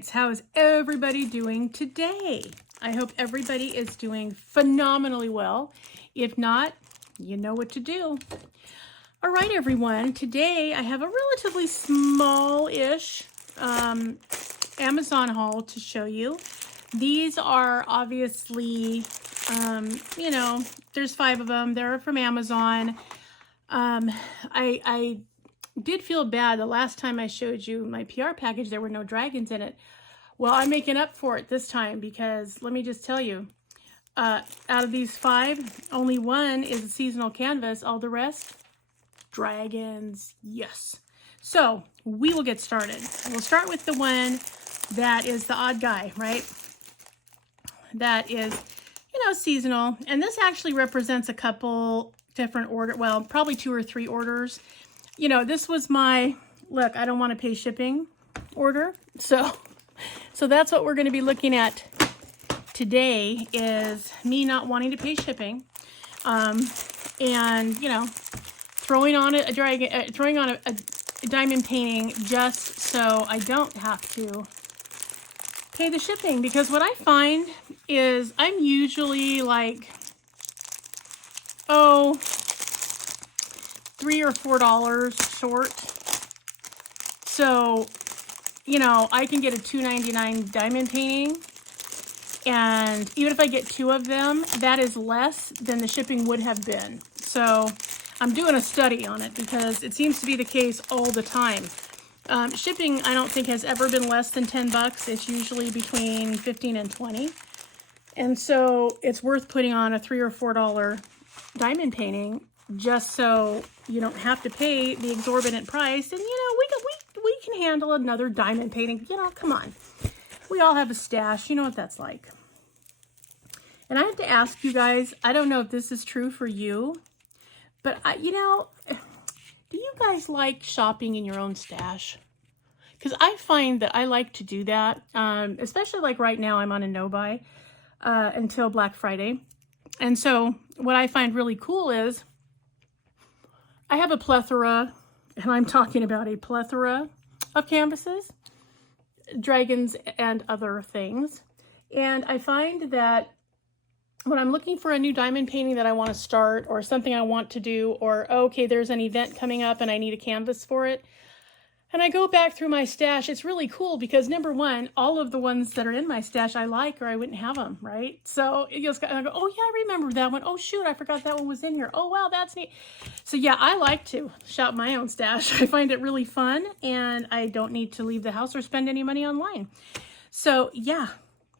Lights. How is everybody doing today? I hope everybody is doing phenomenally well. If not, you know what to do. All right, everyone. Today I have a relatively small-ish Amazon haul to show you. These are obviously, you know, there's 5 of them. They're from Amazon. I did feel bad the last time I showed you my PR package, there were no dragons in it. Well, I'm making up for it this time because let me just tell you, out of these 5, only 1 is a seasonal canvas. All the rest, dragons. Yes. So we will get started. We'll start with the one that is the odd guy, right? That is, you know, seasonal. And this actually represents a couple different well, probably 2 or 3 orders. You know, this was my, look, I don't want to pay shipping order. So that's what we're going to be looking at today, is me not wanting to pay shipping. And, you know, throwing on a diamond painting just so I don't have to pay the shipping. Because what I find is I'm usually like, $3 or $4 short. So, you know, I can get a $2.99 diamond painting, and even if I get 2 of them, that is less than the shipping would have been. So I'm doing a study on it because it seems to be the case all the time. Shipping, I don't think, has ever been less than 10 bucks. It's usually between 15 and 20. And so it's worth putting on a $3 or $4 diamond painting just so you don't have to pay the exorbitant price. And, you know, we can handle another diamond painting. You know, come on. We all have a stash. You know what that's like. And I have to ask you guys, I don't know if this is true for you, but, you know, do you guys like shopping in your own stash? Because I find that I like to do that, especially like right now I'm on a no-buy until Black Friday. And so what I find really cool is I have a plethora, and I'm talking about a plethora of canvases, dragons and other things. And I find that when I'm looking for a new diamond painting that I want to start, or something I want to do, or okay, there's an event coming up and I need a canvas for it, and I go back through my stash, it's really cool because, number one, all of the ones that are in my stash I like, or I wouldn't have them, right? So it goes, I go, oh yeah, I remember that one. Oh shoot, I forgot that one was in here. Oh wow, that's neat. So yeah, I like to shop my own stash. I find it really fun, and I don't need to leave the house or spend any money online. So yeah.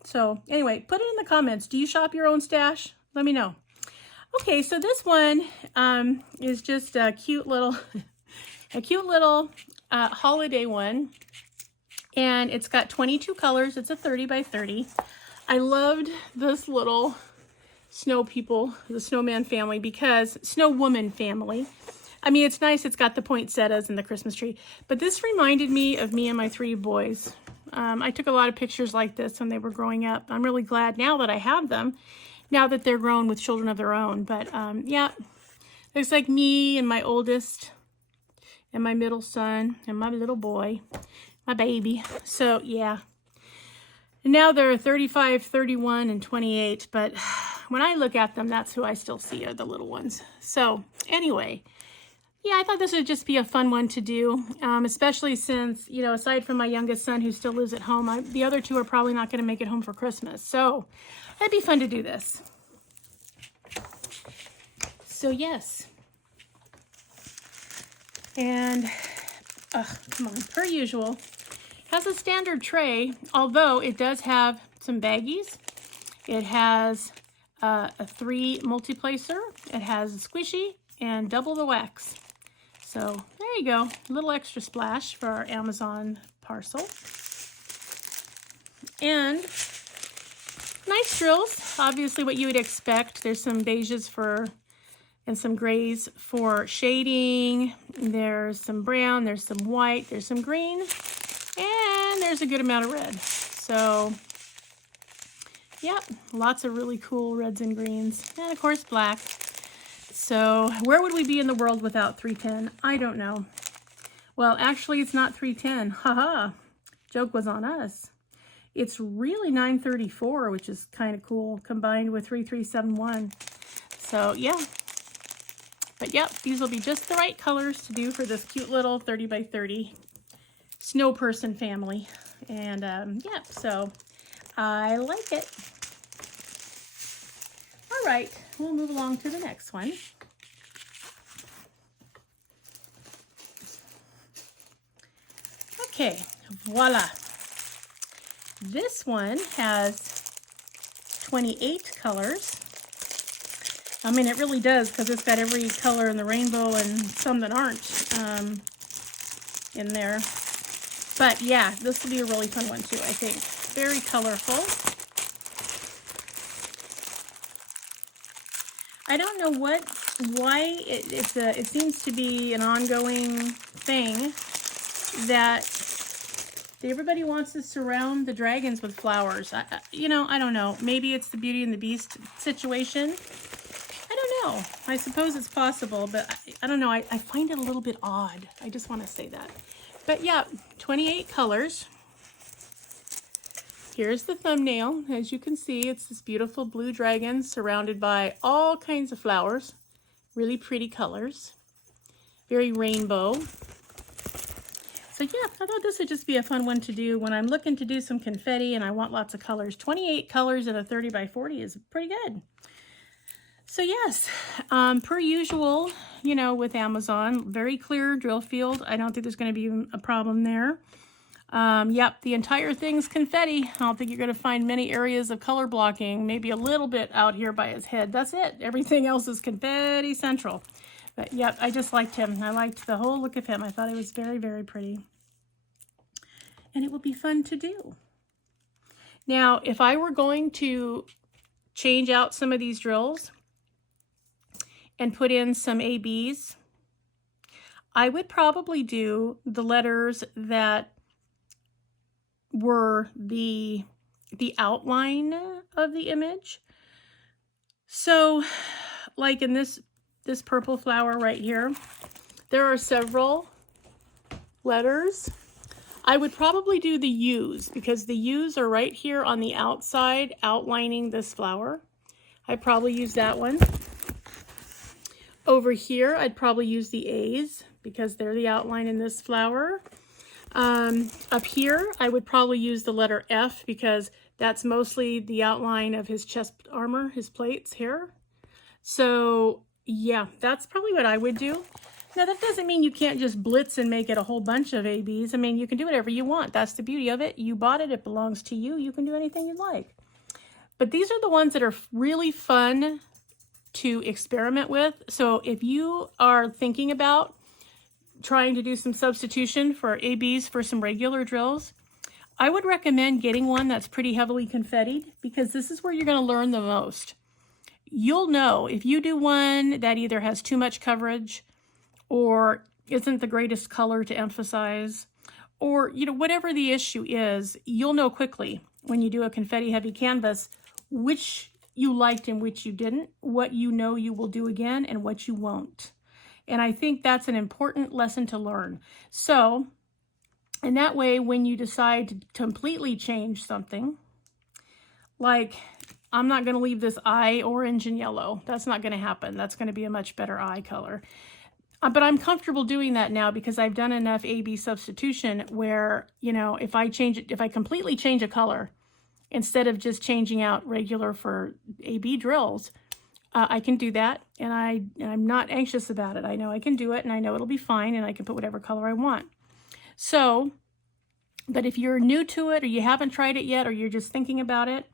So anyway, put it in the comments. Do you shop your own stash? Let me know. Okay, so this one is just a cute little, holiday one, and it's got 22 colors. It's a 30 by 30. I loved this little snow people, the snowman family, because snow woman family. I mean, it's nice. It's got the poinsettias and the Christmas tree, but this reminded me of me and my 3 boys. I took a lot of pictures like this when they were growing up. I'm really glad now that I have them, now that they're grown with children of their own. But yeah, there's like me and my oldest and my middle son and my little boy, my baby. So yeah, and now they're 35, 31, and 28. But when I look at them, that's who I still see are the little ones. So anyway, yeah, I thought this would just be a fun one to do, especially since, you know, aside from my youngest son who still lives at home, the other 2 are probably not going to make it home for Christmas. So it'd be fun to do this. So yes. And, come on, per usual, has a standard tray, although it does have some baggies. It has a 3 multi-placer. It has a squishy and double the wax. So there you go, a little extra splash for our Amazon parcel. And nice drills, obviously what you would expect. There's some beiges and some grays for shading. There's some brown, there's some white, there's some green, and there's a good amount of red. So yeah, lots of really cool reds and greens, and of course black. So where would we be in the world without 310? I don't know. Well, actually, it's not 310. Haha. Joke was on us. It's really 934, which is kind of cool, combined with 3371. So yeah. But yep, these will be just the right colors to do for this cute little 30 by 30 snow person family. And yeah, so I like it. All right, we'll move along to the next one. Okay, voila. This one has 28 colors. I mean, it really does, because it's got every color in the rainbow and some that aren't in there. But yeah, this will be a really fun one too, I think. Very colorful. I don't know why it seems to be an ongoing thing that everybody wants to surround the dragons with flowers. You know, I don't know. Maybe it's the Beauty and the Beast situation. I don't know. I suppose it's possible, but I don't know. I find it a little bit odd. I just want to say that. But yeah, 28 colors. Here's the thumbnail. As you can see, it's this beautiful blue dragon surrounded by all kinds of flowers. Really pretty colors. Very rainbow. So yeah, I thought this would just be a fun one to do when I'm looking to do some confetti and I want lots of colors. 28 colors in a 30 by 40 is pretty good. So yes, per usual, you know, with Amazon, very clear drill field. I don't think there's going to be a problem there. Yep, the entire thing's confetti. I don't think you're going to find many areas of color blocking, maybe a little bit out here by his head. That's it. Everything else is confetti central. But yep, I just liked him. I liked the whole look of him. I thought he was very, very pretty. And it would be fun to do. Now, if I were going to change out some of these drills and put in some ABs, I would probably do the letters that were the outline of the image. So like in this purple flower right here, there are several letters. I would probably do the U's because the U's are right here on the outside outlining this flower. I'd probably use that one. Over here, I'd probably use the A's because they're the outline in this flower. Up here, I would probably use the letter F because that's mostly the outline of his chest armor, his plates here. So yeah, that's probably what I would do. Now that doesn't mean you can't just blitz and make it a whole bunch of ABs. I mean, you can do whatever you want. That's the beauty of it. You bought it, it belongs to you. You can do anything you'd like. But these are the ones that are really fun to experiment with. So if you are thinking about trying to do some substitution for ABs for some regular drills, I would recommend getting one that's pretty heavily confettied because this is where you're going to learn the most. You'll know if you do one that either has too much coverage or isn't the greatest color to emphasize, or you know, whatever the issue is, you'll know quickly when you do a confetti heavy canvas which you liked and which you didn't, what you know you will do again and what you won't. And I think that's an important lesson to learn. So, and that way, when you decide to completely change something, like I'm not going to leave this eye orange and yellow. That's not going to happen. That's going to be a much better eye color. But I'm comfortable doing that now because I've done enough AB substitution where, you know, if I change it, if I completely change a color, instead of just changing out regular for AB drills, I can do that, and I'm not anxious about it. I know I can do it, and I know it'll be fine, and I can put whatever color I want. So, but if you're new to it, or you haven't tried it yet, or you're just thinking about it,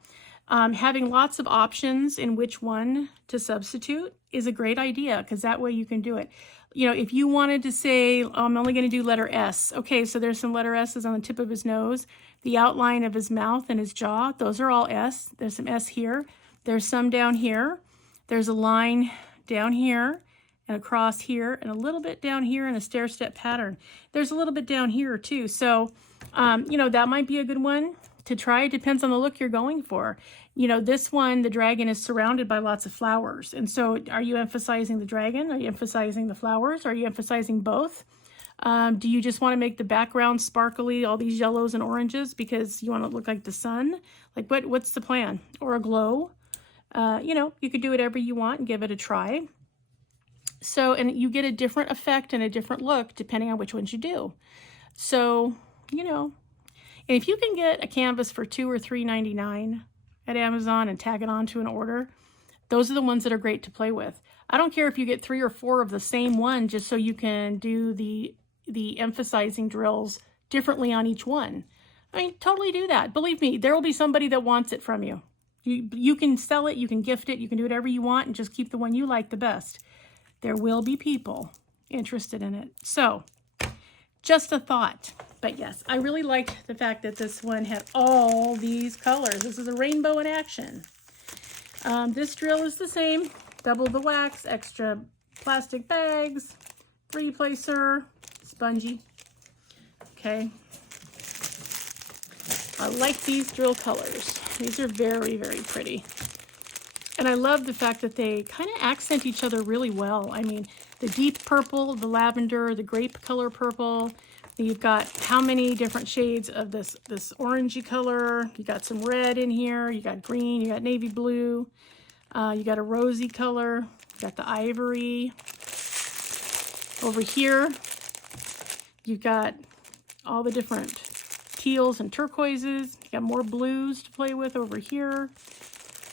having lots of options in which one to substitute is a great idea, because that way you can do it. You know, if you wanted to say, oh, I'm only going to do letter S. Okay, so there's some letter S's on the tip of his nose, the outline of his mouth and his jaw, those are all S. There's some S here. There's some down here. There's a line down here and across here and a little bit down here in a stair-step pattern. There's a little bit down here too. So, you know, that might be a good one to try. It depends on the look you're going for. You know, this one, the dragon is surrounded by lots of flowers. And so are you emphasizing the dragon? Are you emphasizing the flowers? Are you emphasizing both? Do you just want to make the background sparkly, all these yellows and oranges because you want to look like the sun? Like what's the plan? Or a glow? You know, you could do whatever you want and give it a try. So, and you get a different effect and a different look depending on which ones you do. So, you know, and if you can get a canvas for $2 or $3.99 at Amazon and tag it onto an order, those are the ones that are great to play with. I don't care if you get 3 or 4 of the same one, just so you can do the emphasizing drills differently on each one. I mean, totally do that. Believe me, there will be somebody that wants it from you. You can sell it, you can gift it, you can do whatever you want and just keep the one you like the best. There will be people interested in it. So, just a thought. But yes, I really liked the fact that this one had all these colors. This is a rainbow in action. This drill is the same. Double the wax, extra plastic bags, 3-placer, spongy. Okay. I like these drill colors. These are very, very pretty. And I love the fact that they kind of accent each other really well. I mean, the deep purple, the lavender, the grape color purple. You've got how many different shades of this orangey color. You got some red in here. You got green. You got navy blue. You got a rosy color. You got the ivory. Over here, you've got all the different teals and turquoises. You got more blues to play with over here.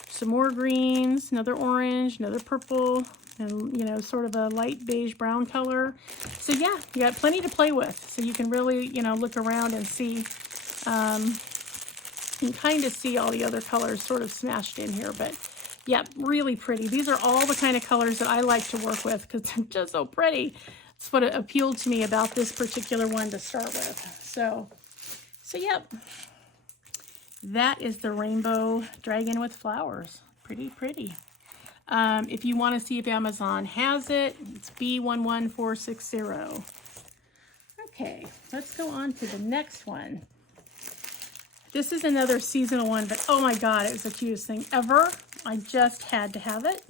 Some more greens, another orange, another purple, and, you know, sort of a light beige brown color. So yeah, you got plenty to play with. So you can really, you know, look around and see, and kind of see all the other colors sort of smashed in here. But yeah, really pretty. These are all the kind of colors that I like to work with because they're just so pretty. That's what appealed to me about this particular one to start with. So yep. That is the Rainbow Dragon with Flowers. Pretty, pretty. If you want to see if Amazon has it, it's B11460. Okay, let's go on to the next one. This is another seasonal one, but oh my God, it was the cutest thing ever. I just had to have it.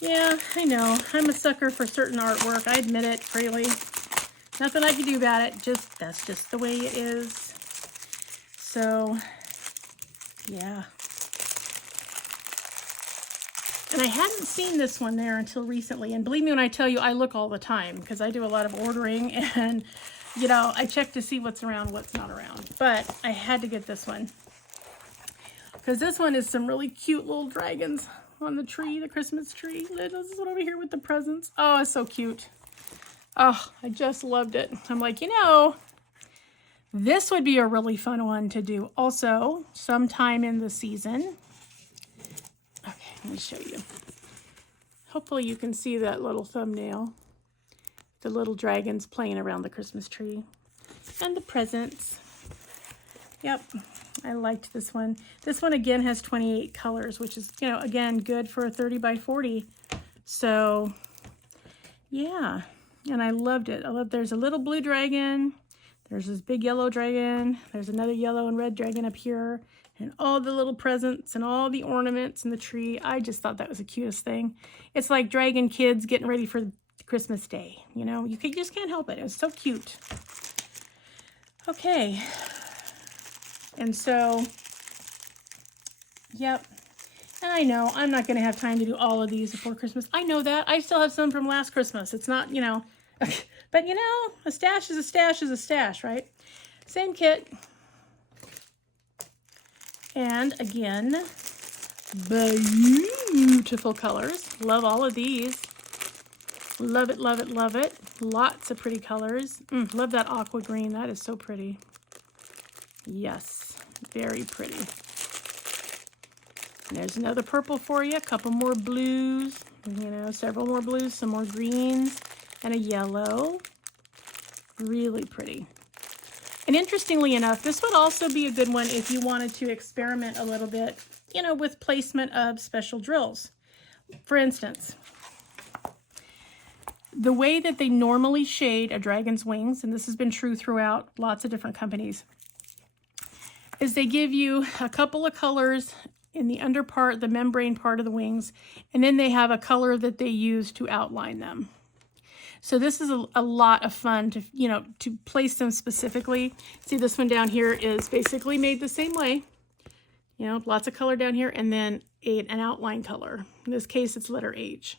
Yeah, I know. I'm a sucker for certain artwork. I admit it freely. Nothing I can do about it. That's just the way it is. So, yeah. And I hadn't seen this one there until recently. And believe me when I tell you, I look all the time because I do a lot of ordering and, you know, I check to see what's around, what's not around. But I had to get this one because this one is some really cute little dragons on the tree, the Christmas tree. This is one over here with the presents. Oh, it's so cute. Oh, I just loved it. I'm like, you know, this would be a really fun one to do also sometime in the season. Okay, let me show you. Hopefully you can see that little thumbnail. The little dragons playing around the Christmas tree. And the presents. Yep, I liked this one. This one again has 28 colors, which is, you know, again, good for a 30 by 40. So, yeah, and I loved it. There's a little blue dragon. There's this big yellow dragon. There's another yellow and red dragon up here. And all the little presents and all the ornaments in the tree. I just thought that was the cutest thing. It's like dragon kids getting ready for Christmas Day. You know, you just can't help it. It was so cute. Okay. And so, yep. And I know I'm not going to have time to do all of these before Christmas. I know that. I still have some from last Christmas. It's not, you know... But you know, a stash is a stash is a stash, right? Same kit. And again, beautiful colors. Love all of these. Love it, love it, love it. Lots of pretty colors. Love that aqua green. That is so pretty. Yes, very pretty. And there's another purple for you. A couple more blues. You know, several more blues, some more greens. And a yellow. Really pretty. And interestingly enough, this would also be a good one if you wanted to experiment a little bit, you know, with placement of special drills. For instance, the way that they normally shade a dragon's wings, and this has been true throughout lots of different companies, is they give you a couple of colors in the under part, the membrane part of the wings, and then they have a color that they use to outline them. So this is a lot of fun to, you know, to place them specifically. See, this one down here is basically made the same way. You know, lots of color down here, and then an outline color. In this case, it's letter H.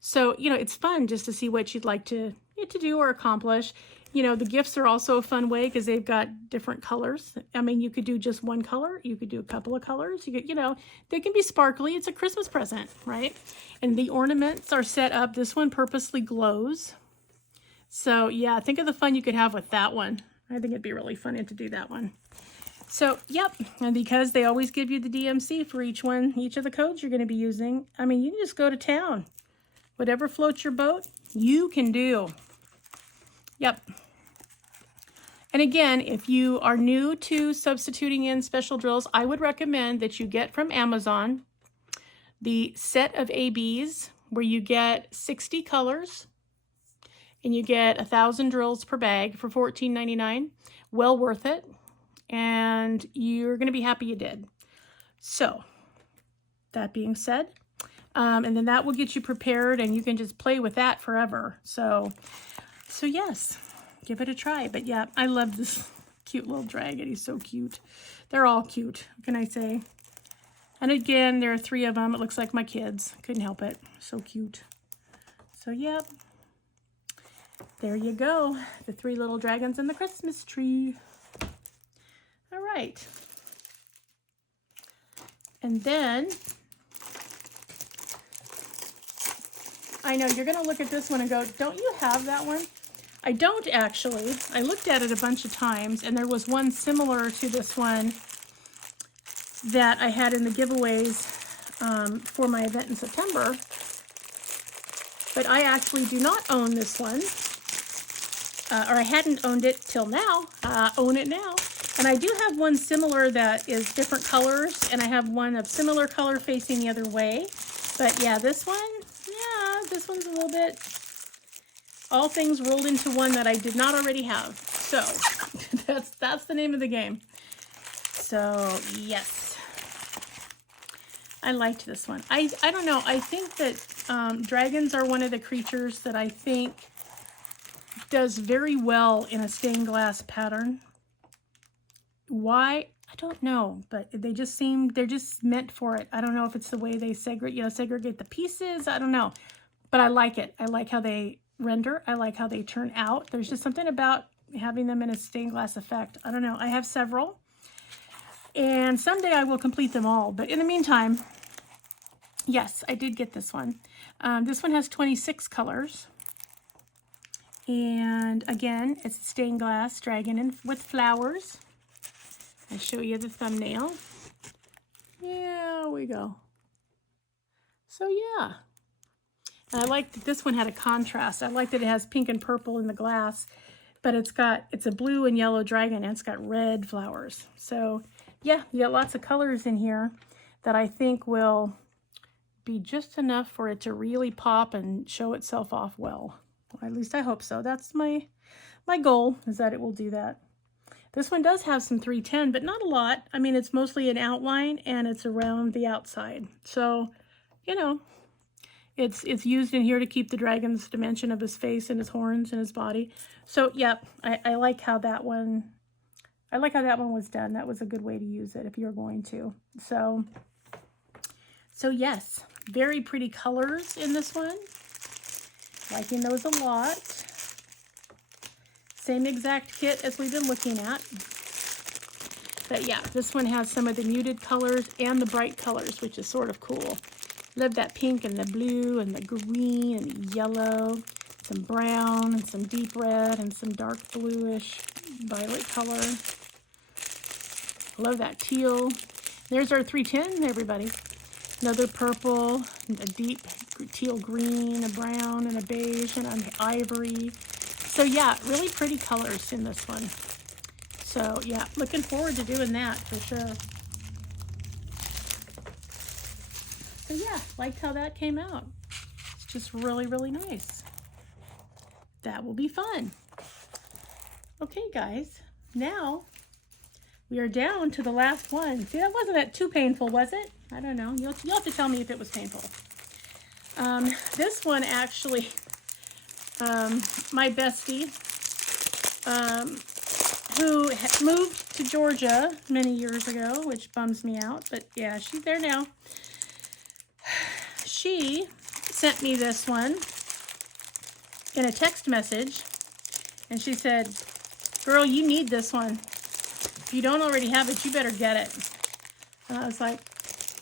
So, you know, it's fun just to see what you'd like to do or accomplish. You know, the gifts are also a fun way because they've got different colors. I mean, you could do just one color. You could do a couple of colors. You could, you know, they can be sparkly. It's a Christmas present, right? And the ornaments are set up. This one purposely glows. So, yeah, think of the fun you could have with that one. I think it'd be really fun to do that one. So, yep, and because they always give you the DMC for each one, each of the codes you're going to be using, I mean, you can just go to town. Whatever floats your boat, you can do. Yep. And again, if you are new to substituting in special drills, I would recommend that you get from Amazon the set of ABs where you get 60 colors and you get 1,000 drills per bag for $14.99. Well worth it. And you're going to be happy you did. So, that being said, and then that will get you prepared and you can just play with that forever. So yes, give it a try. But yeah, I love this cute little dragon. He's so cute. They're all cute, what can I say? And again, there are 3 of them. It looks like my kids. Couldn't help it. So cute. So yep. There you go. The 3 little dragons in the Christmas tree. All right. And then, I know you're going to look at this one and go, don't you have that one? I don't actually. I looked at it a bunch of times, and there was one similar to this one that I had in the giveaways for my event in September. But I actually do not own this one, or I hadn't owned it till now. Own it now. And I do have one similar that is different colors, and I have one of similar color facing the other way. But yeah, this one, yeah, this one's a little bit, all things rolled into one that I did not already have. So that's the name of the game. So yes, I liked this one. I don't know, I think that dragons are one of the creatures that I think does very well in a stained glass pattern. Why? I don't know, but they just seem, they're just meant for it. I don't know if it's the way they segregate the pieces. I don't know, but I like it. I like how they render. I like how they turn out. There's just something about having them in a stained glass effect. I don't know. I have several, and someday I will complete them all. But in the meantime, yes, I did get this one. This one has 26 colors. And again, it's a stained glass dragon with flowers. I'll show you the thumbnail. There we go. So yeah. And I like that this one had a contrast. I like that it has pink and purple in the glass, but it's a blue and yellow dragon, and it's got red flowers. So yeah, you got lots of colors in here that I think will be just enough for it to really pop and show itself off well. Or at least I hope so. That's my goal, is that it will do that. This one does have some 310, but not a lot. I mean, it's mostly an outline, and it's around the outside. So, you know, it's used in here to keep the dragon's dimension of his face and his horns and his body. So, yeah, I like how that one, was done. That was a good way to use it if you're going to. So yes, very pretty colors in this one. Liking those a lot. Same exact kit as we've been looking at. But yeah, this one has some of the muted colors and the bright colors, which is sort of cool. Love that pink and the blue and the green and the yellow, some brown and some deep red and some dark bluish violet color. Love that teal. There's our 310, everybody. Another purple, a deep teal green, a brown, and a beige, and an ivory. So yeah, really pretty colors in this one. So yeah, looking forward to doing that for sure. So yeah, liked how that came out. It's just really, really nice. That will be fun. Okay, guys, now we are down to the last one. See, that wasn't too painful, was it? I don't know. You'll have to tell me if it was painful. This one actually, my bestie, who moved to Georgia many years ago, which bums me out, but yeah, she's there now. She sent me this one in a text message, and she said, girl, you need this one. If you don't already have it, you better get it. And I was like,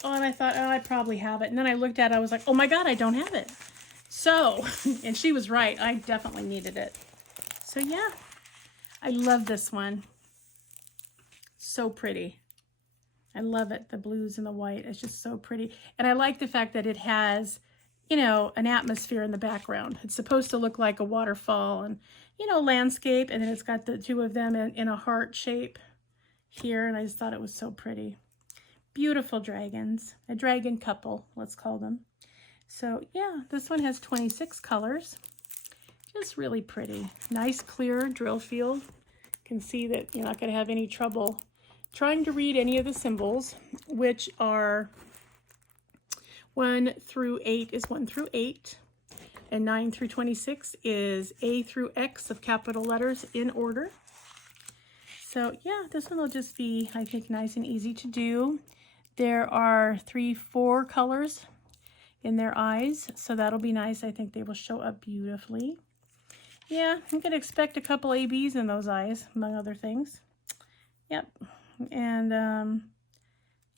oh, and I thought, oh, I probably have it. And then I looked at it, I was like, oh my God, I don't have it. So, and she was right, I definitely needed it. So yeah, I love this one. So pretty. I love it, the blues and the white. It's just so pretty. And I like the fact that it has, you know, an atmosphere in the background. It's supposed to look like a waterfall and, you know, landscape. And then it's got the two of them in a heart shape here. And I just thought it was so pretty. Beautiful dragons. A dragon couple, let's call them. So yeah, this one has 26 colors. Just really pretty. Nice clear drill field. You can see that you're not going to have any trouble trying to read any of the symbols, which are 1 through 8 is 1 through 8, and 9 through 26 is A through X of capital letters in order. So yeah, this one will just be, I think, nice and easy to do. There are 4 colors in their eyes, so that'll be nice. I think they will show up beautifully. Yeah, I'm going to expect a couple ABs in those eyes, among other things. Yep. And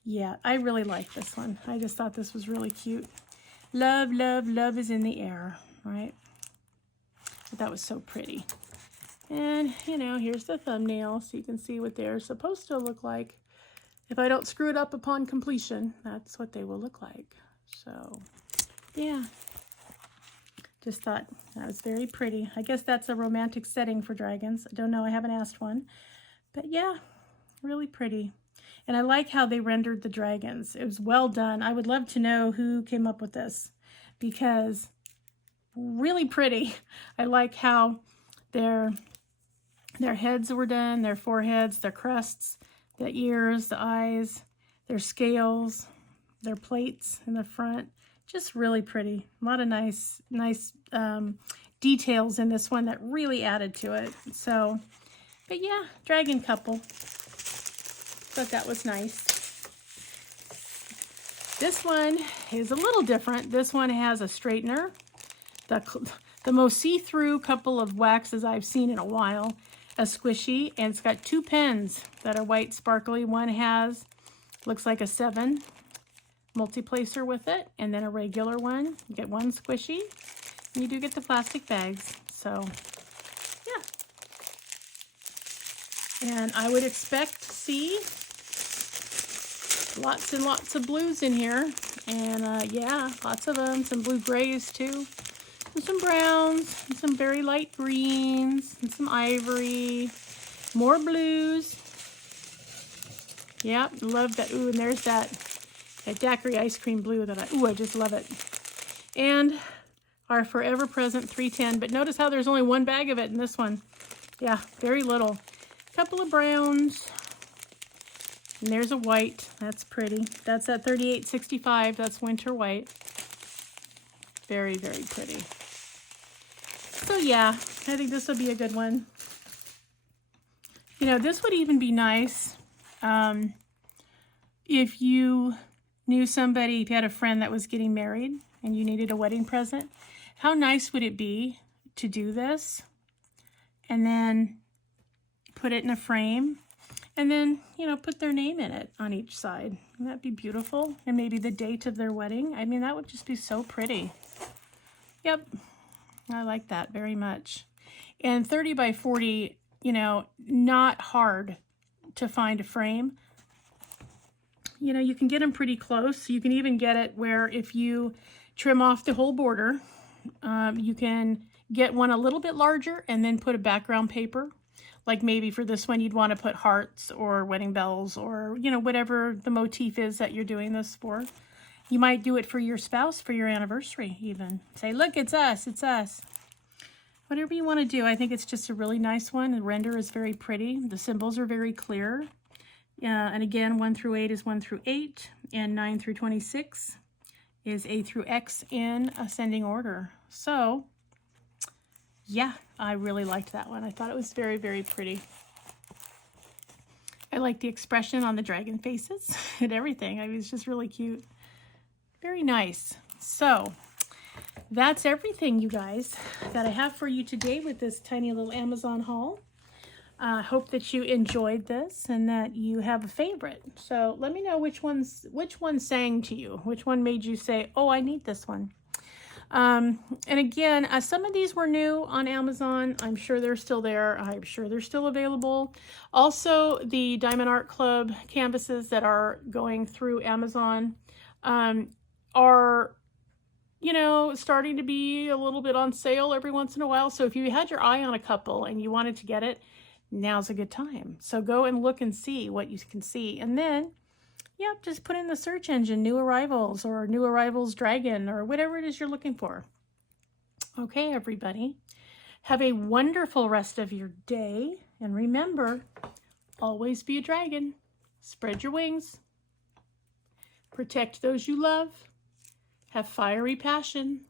yeah, I really like this one. I just thought this was really cute. Love, love, love is in the air, right? But that was so pretty. And, you know, here's the thumbnail, so you can see what they're supposed to look like. If I don't screw it up upon completion, that's what they will look like. So, yeah. Just thought that was very pretty. I guess that's a romantic setting for dragons. I don't know, I haven't asked one. But yeah, really pretty. And I like how they rendered the dragons. It was well done. I would love to know who came up with this, because really pretty. I like how their heads were done, their foreheads, their crests, the ears, the eyes, their scales, their plates in the front. Just really pretty. A lot of nice details in this one that really added to it. So, but yeah, dragon couple. Thought that was nice. This one is a little different. This one has a straightener, the most see-through couple of waxes I've seen in a while, a squishy, and it's got 2 pens that are white sparkly. One has, looks like a 7 multi-placer with it, and then a regular one. You get 1 squishy, and you do get the plastic bags. So yeah, and I would expect to see lots and lots of blues in here, and yeah, lots of them. Some blue grays too, and some browns, and some very light greens, and some ivory, more blues. Yeah, love that. Ooh, and there's that daiquiri ice cream blue that I just love it. And our forever present 310, but notice how there's only 1 bag of it in this one. Yeah, very little. Couple of browns, and there's a white. That's pretty. That's that 3865. That's winter white. Very, very pretty. So yeah, I think this will be a good one. You know, this would even be nice if you knew somebody, if you had a friend that was getting married and you needed a wedding present. How nice would it be to do this and then put it in a frame and then, you know, put their name in it on each side? Wouldn't that be beautiful? And maybe the date of their wedding. I mean, that would just be so pretty. Yep, I like that very much. And 30 by 40, you know, not hard to find a frame. You know, you can get them pretty close. You can even get it where if you trim off the whole border, you can get one a little bit larger and then put a background paper. Like maybe for this one, you'd want to put hearts or wedding bells or, you know, whatever the motif is that you're doing this for. You might do it for your spouse for your anniversary even. Say, look, it's us, it's us. Whatever you want to do. I think it's just a really nice one. The render is very pretty. The symbols are very clear. And again, 1 through 8 is 1 through 8, and 9 through 26 is A through X in ascending order. So, yeah, I really liked that one. I thought it was very, very pretty. I like the expression on the dragon faces and everything. I mean, it's just really cute. Very nice. So that's everything, you guys, that I have for you today with this tiny little Amazon haul. I hope that you enjoyed this and that you have a favorite. So let me know which one sang to you, which one made you say, oh, I need this one. And again, some of these were new on Amazon. I'm sure they're still there. I'm sure they're still available. Also, the Diamond Art Club canvases that are going through Amazon are, you know, starting to be a little bit on sale every once in a while. So if you had your eye on a couple and you wanted to get it, now's a good time. So go and look and see what you can see. And then, yep, just put in the search engine, New Arrivals or New Arrivals Dragon or whatever it is you're looking for. Okay, everybody. Have a wonderful rest of your day. And remember, always be a dragon. Spread your wings. Protect those you love. Have fiery passion.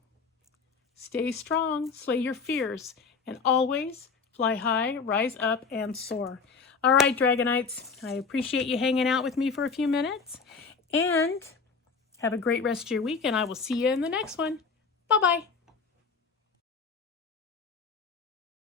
Stay strong, slay your fears, and always fly high, rise up, and soar. All right, Dragonites, I appreciate you hanging out with me for a few minutes, and have a great rest of your week, and I will see you in the next one. Bye-bye.